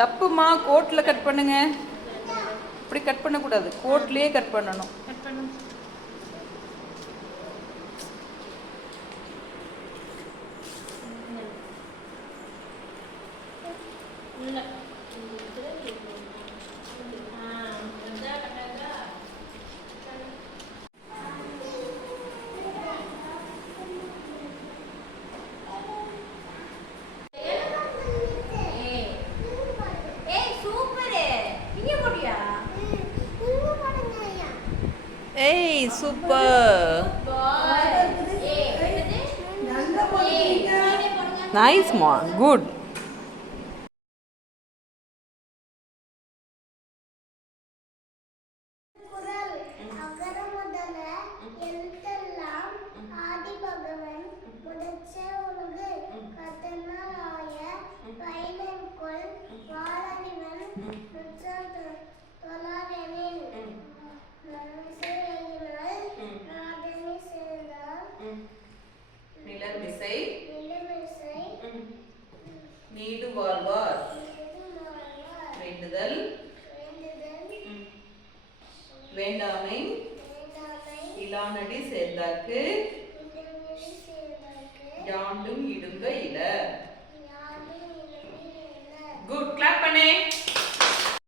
தப்புமா, கோட்டில் கட் பண்ணுங்க. இப்படி கட் பண்ணக்கூடாது, கோட்லேயே கட் பண்ணணும். Hey, super. Nice, ma. Good. நிலமிசை நீடு வாழ்வார் வேண்டுதல் வேண்டாமை இலானடி சேர்ந்தார்க்கு யாண்டும் இடுங்க இல. குட், கிளாப் பண்ணே.